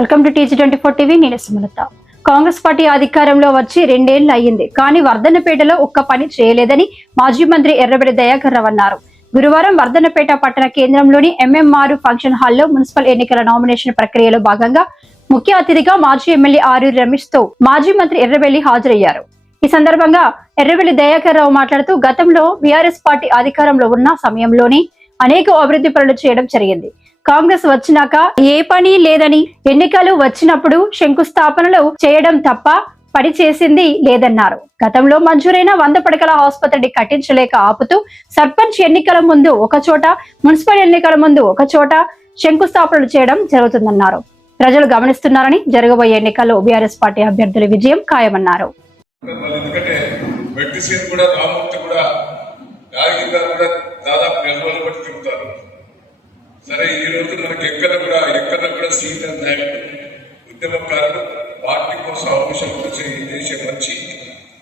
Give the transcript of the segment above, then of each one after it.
Welcome to TG24 TV. నేను Sumalatha. Congress party అధికారంలో వచ్చి 2 ఏళ్లు అయ్యింది. కానీ వర్ధన్నపేటలో ఒక్క పని చేయలేదని మాజీ మంత్రి ఎర్రబెల్లి దయాకర్ రావు అన్నారు. గురువారం వర్ధన్నపేట పట్టణ కేంద్రంలోని MMR ఫంక్షన్ హాల్లో మున్సిపల్ ఎన్నికల నామినేషన్ ప్రక్రియలో భాగంగా ముఖ్య అతిథిగా మాజీ ఎమ్మెల్యే ఆరూరి రమేష్ తో మాజీ మంత్రి ఎర్రబెల్లి హాజరయ్యారు. ఈ సందర్భంగా ఎర్రబెల్లి దయాకర్ రావు మాట్లాడుతూ గతంలో బీఆర్ఎస్ పార్టీ అధికారంలో ఉన్న సమయంలోనే అనేక అభివృద్ధి పనులు చేయడం జరిగింది. కాంగ్రెస్ వచ్చినాక ఏ పని లేదని, ఎన్నికలు వచ్చినప్పుడు శంకుస్థాపనలు చేయడం తప్ప పని చేసింది లేదన్నారు. గతంలో మంజూరైన 100 పడకల ఆసుపత్రిని కట్టించలేక ఆపుతూ సర్పంచ్ ఎన్నికల ముందు ఒక చోట, మున్సిపల్ ఎన్నికల ముందు ఒక చోట శంకుస్థాపనలు చేయడం జరుగుతుందన్నారు. ప్రజలు గమనిస్తున్నారని జరగబోయే ఎన్నికల్లో బీఆర్ఎస్ పార్టీ అభ్యర్థుల విజయం ఖాయమన్నారు. సరే, ఈ రోజు మనకి ఎక్కడ కూడా సీనియర్ నాయకులు, ఉద్యమకారులు పార్టీ కోసం అవకాశం చేసే మంచి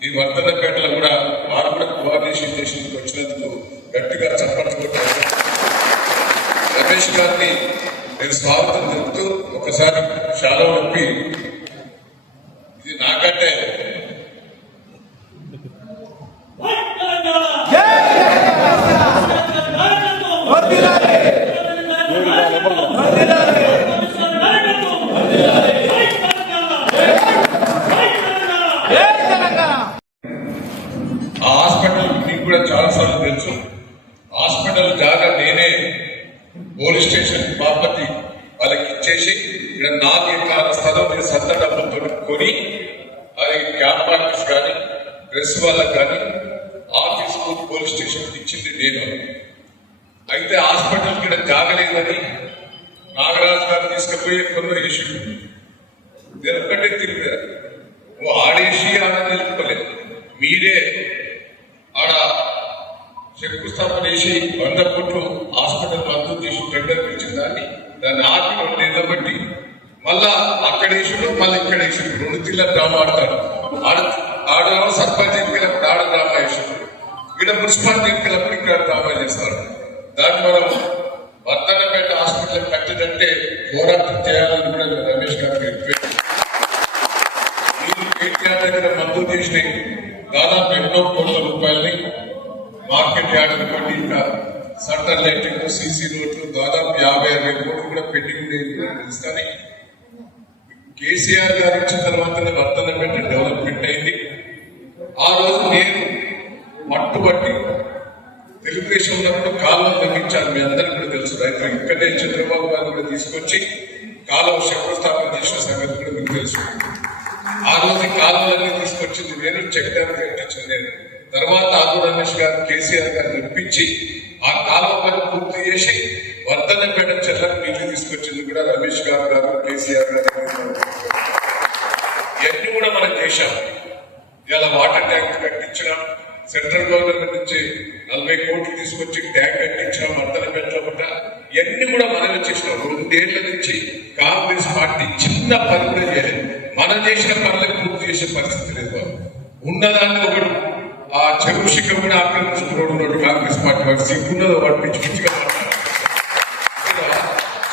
ఈ వర్ధన్నపేటలో కూడా వారు కూడా కోఆర్డినేషన్ చేసి వచ్చినందుకు గట్టిగా చప్పట్లు రమేష్ గారిని నేను స్వాగతం చెప్తూ ఒకసారి చాలా నొప్పి ఇది నాకంటే హాస్పిటల్ మీకు కూడా చాలా సార్లు తెలుసు. హాస్పిటల్ జాగా నేనే పోలీస్ స్టేషన్ ప్రాపర్టీ వాళ్ళకి ఇచ్చేసి ఇక్కడ 4 ఎకరాల స్థలం నేను సొంత డబ్బులతో కొని అది క్యాంప్ ఆఫీస్ కానీ ప్రెస్ వాళ్ళకి కానీ ఆఫీస్ పోలీస్ స్టేషన్ ఇచ్చింది నేను. అయితే హాస్పిటల్ ఇక్కడ జాగలేదని నాగరాజు గారు తీసుకుపోయి ఎక్కడో వేసి నేను ఒక్కటే తిరిగారు. ఆడేసి ఆడ నిలుపుకోలేదు, మీరే ఆడ శంకుస్థాపన చేసి 100 కోట్లు హాస్పిటల్ మంజూరు చేసి టెండర్ పిలిచిన దాన్ని ఆపి 2 ఏళ్ళ బట్టి మళ్ళా అక్కడ వేసుడు, మళ్ళీ ఇక్కడ వేసుడు, 2 తీర్ల డ్రామా ఆడతాడు. ఆడ సర్పంచ్ ఎన్నికలప్పుడు ఆడ డ్రామా వేసాడు, ఇక్కడ మున్సిపాలిటీ ఎన్నికలప్పుడు ఇక్కడ డ్రామా చేస్తాడు. దాన్ని మనం వర్ధన్నపేట హాస్పిటల్ కట్టినంటే పోరాటం చేయాలని కూడా రమేష్ గారికి చెప్పారు. మీరు కేటీఆర్ దగ్గర మంజూరు చేసిన దాదాపు ఎన్నో కోట్ల రూపాయలని మార్కెట్ యార్డ్ అనుకోండి, ఇంకా సెంటర్ లైటింగ్, సీసీ రోడ్లు దాదాపు 50-60 కోట్లు కూడా పెండింగ్ తెలుసు. కానీ కేసీఆర్ గారు ఇచ్చిన తర్వాతనే వర్ధన్నపేట డెవలప్మెంట్ అయింది. ఆ రోజు నేను పట్టుబట్టి తెలుగుదేశం ఉన్నప్పుడు కాలువ తగ్గించాను, మీ అందరికీ కూడా తెలుసు. రైతులు ఇక్కడే చంద్రబాబు గారు కూడా తీసుకొచ్చి కాలువ శంకుస్థాపన చేసిన సంగతి కూడా మీకు తెలుసు. ఆ రోజు కాలువలన్నీ తీసుకొచ్చింది నేను, చెక్ డ్యామ్ కట్టించింది నేను. తర్వాత ఆరు రమేష్ గారు కేసీఆర్ గారిని ఇప్పించి ఆ కాలువ పని పూర్తి చేసి వర్ధన్నపేట చెట్లకు నీళ్లు తీసుకొచ్చింది కూడా రమేష్ గారు కేసీఆర్ గారు. ఇవన్నీ కూడా మనం చేశాం. ఇలా వాటర్ ట్యాంక్ కట్టించినాం, సెంట్రల్ గవర్నమెంట్ నుంచి 40 కోట్లు తీసుకొచ్చి ట్యాంక్ కట్టించాం వర్ధన్నపేటలో కూడా. ఇవన్నీ కూడా మనం చేసినాం. 2 ఏళ్ల నుంచి కాంగ్రెస్ పార్టీ చిన్న పని కూడా చేయలేదు. మనం చేసిన పనులకు పూర్తి చేసే పరిస్థితి లేదు. వాళ్ళు ఉన్నదాన్ని ఒకడు ఆ చెరువు శిఖ కూడా ఆక్రమించుకున్నాడు కాంగ్రెస్ పార్టీ. వాడు సిగ్గున్నదో వాడు పిచ్చి పిచ్చిగా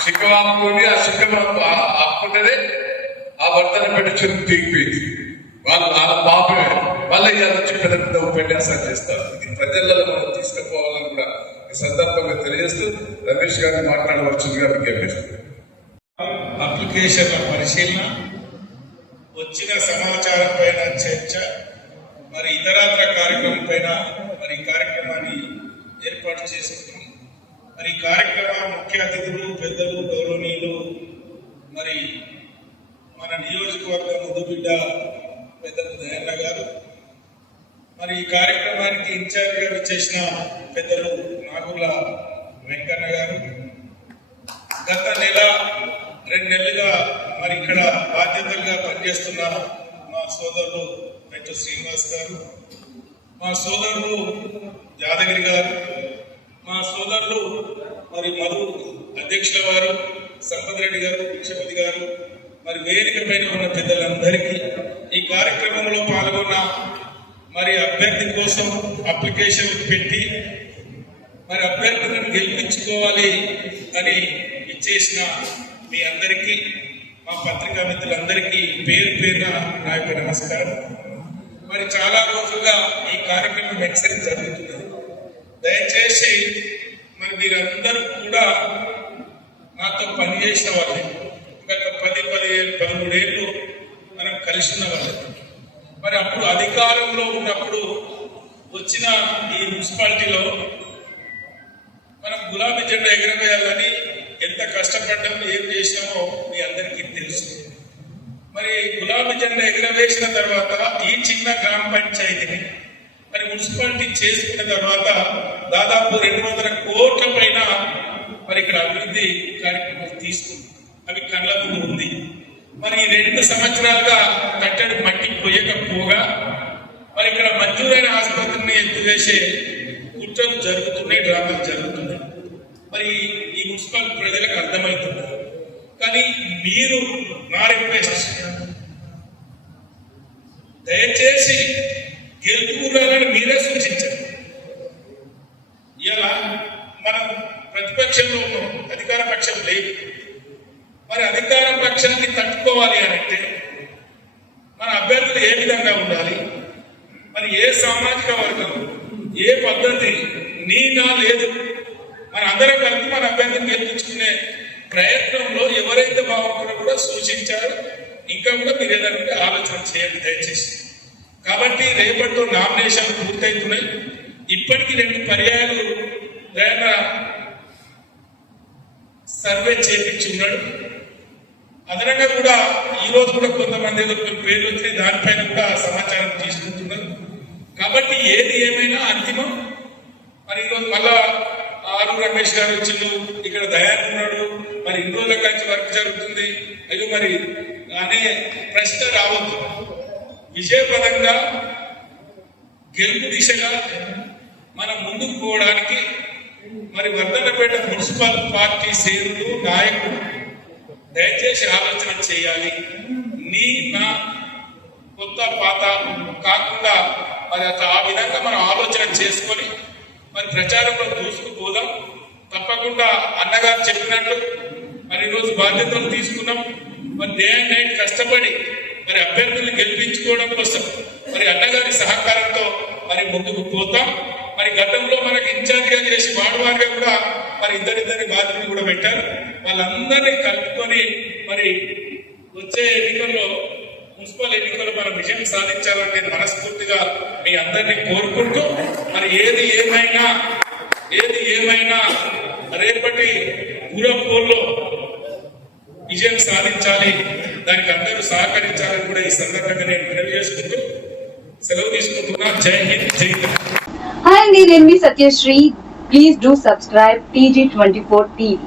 శిఖవాపుకొని ఆ శిఖ ఆపుకుంటేనే ఆ వర్ధన్నపేట చెరువు తెగిపోయింది. వాళ్ళు వాళ్ళ పాపమే మళ్ళీ వచ్చి పెద్ద పెద్ద ఉపన్యాసాలు చేస్తారు. ఇది ప్రజలలో మనం తీసుకుపోవాలని కూడా ఈ సందర్భంగా తెలియజేస్తూ రమేష్ గారిని మాట్లాడవలసిందిగా విజ్ఞప్తిస్తున్నాను. అప్లికేషన్ల పరిశీలన, వచ్చిన సమాచారం పైన చర్చ, మరి ఇతరత్ర కార్యక్రమం పైన మరి కార్యక్రమాన్ని ఏర్పాటు చేసుకున్నాం. మరి కార్యక్రమం ముఖ్య అతిథులు, పెద్దలు, గౌరవనీయులు, మరి మన నియోజకవర్గ ముద్దుబిడ్డ పెద్దలు దయన్న గారు, మరి ఈ కార్యక్రమానికి ఇన్ఛార్జ్ గా చేసిన పెద్దలు నాగుల వెంకన్న గారు, గత 2 నెలలుగా మరి ఇక్కడ బాధ్యతలుగా పనిచేస్తున్న మా సోదరులు పెద్ద శ్రీనివాస్ గారు, మా సోదరులు యాదగిరి గారు, మా సోదరులు మరి మధు అధ్యక్షుల వారు సంపత్ రెడ్డి గారు, భిక్షపతి గారు, మరి వేదిక పైన ఉన్న పెద్దలందరికీ, ఈ కార్యక్రమంలో పాల్గొన్న మరి అభ్యర్థి కోసం అప్లికేషన్ పెట్టి మరి అభ్యర్థులను గెలిపించుకోవాలి అని ఇచ్చేసిన మీ అందరికీ మా పత్రికా మిత్రులందరికీ పేరు పేరున నా యొక్క నమస్కారం. మరి చాలా రోజులుగా ఈ కార్యక్రమం ఎక్సైజ్ జరుగుతున్నది. దయచేసి మరి మీరందరూ కూడా నాతో పనిచేసిన వాళ్ళే, గత 13 ఏళ్ళు మనం కలిసి ఉన్న వాళ్ళే. మరి అప్పుడు అధికారంలో ఉన్నప్పుడు వచ్చిన ఈ మున్సిపాలిటీలో మనం గులాబీ జెండా ఎగరవేయాలని ఎంత కష్టపడ్డామో ఏం చేసామో మీ అందరికీ తెలుసు. మరి గులాబీ జెండా ఎగరవేసిన తర్వాత ఈ చిన్న గ్రామ పంచాయతీని మరి మున్సిపాలిటీ చేసుకున్న తర్వాత దాదాపు 200 కోట్ల పైన మరి ఇక్కడ అభివృద్ధి కార్యక్రమాలు తీసుకుంది. అవి కళ్ళ ముందు ఉంది. మరి 2 సంవత్సరాలుగా కట్టడి మట్టి పోయకపోగా మరి ఇక్కడ మంజూరైన ఆసుపత్రిని ఎత్తివేసే కుట్రలు జరుగుతున్నాయి, డ్రామాలు జరుగుతున్నాయి. మరి ఈ మున్సిపల్ ప్రజలకు అర్థమవుతున్నారు. కానీ మీరు నా రిక్వెస్ట్, దయచేసి గెలుపు గుర్రాలను మీరే సూచించండి. ఇలా మనం ప్రతిపక్షంలో ఉన్నాం, అధికార పక్షం లేదు. మరి అధికార పక్షాన్ని తట్టుకోవాలి అంటే మన అభ్యర్థులు ఏ విధంగా ఉండాలి, మరి ఏ సామాజిక వర్గం, ఏ పద్ధతి నా లేదు. మన అందరం కలిపి మన అభ్యర్థిని గెలిపించుకునే ప్రయత్నంలో ఎవరైతే బాగుంటారో కూడా సూచించారు. ఇంకా కూడా మీరు ఏదైనా ఆలోచన చేయండి దయచేసి. కాబట్టి రేపటితో నామినేషన్లు పూర్తవుతున్నాయి. ఇప్పటికీ 2 పర్యాయాలు దయగా సర్వే చేపించి ఉన్నాడు. అదనంగా కూడా ఈ రోజు కూడా కొంతమంది పేర్లు వచ్చి దానిపైన కూడా సమాచారం తీసుకుంటున్నారు. కాబట్టి ఏది ఏమైనా అంతిమం. మరి ఈరోజు మళ్ళా ఆరు రమేష్ గారు వచ్చిండు, ఇక్కడ దయాన్ ఉన్నాడు, మరి ఇన్ని రోజుల కలిసి వర్క్ జరుగుతుంది, అయ్యో మరి అనే ప్రశ్న రావద్దు. విజయప్రదంగా గెలుపు దిశగా మనం ముందుకు పోవడానికి మరి వర్ధన్నపేట మున్సిపల్ పార్టీ శ్రేణులు, నాయకులు దయచేసి ఆలోచన చేయాలి. నా కొత్త పాత కాకుండా మరి ఆ విధంగా మనం ఆలోచన చేసుకొని మరి ప్రచారంలో దూసుకుపోదాం. తప్పకుండా అన్నగారు చెప్పినట్టు మరి ఈరోజు బాధ్యతలు తీసుకున్నాం. మరి డే అండ్ నైట్ కష్టపడి మరి అభ్యర్థులు గెలిపించుకోవడం కోసం మరి అన్నగారి సహకారంతో మరి ముందుకు పోతాం. మరి గతంలో మనకి ఇన్ఛార్జిగా చేసి వార్డువారిగా కూడా మరి ఇద్దరిద్దరి బాధ్యతలు కూడా పెట్టారు. వాళ్ళందరినీ కలుపుకొని మరి వచ్చే ఎన్నికల్లో, మున్సిపల్ ఎన్నికల్లో మనం విజయం సాధించాలంటే మనస్ఫూర్తిగా మీ అందరినీ కోరుకుంటూ మరి ఏది ఏమైనా రేపటి గురపోల్లో విజయం సాధించాలి, దానికి అందరూ సహకరించాలని కూడా ఈ సందర్భంగా నేను మనవి చేసుకుంటూ సెలవు తీసుకుంటున్నా. జై హింద్, జై హింద్. Hi, నేను మీ Satyasri. Please do subscribe TG24 TV.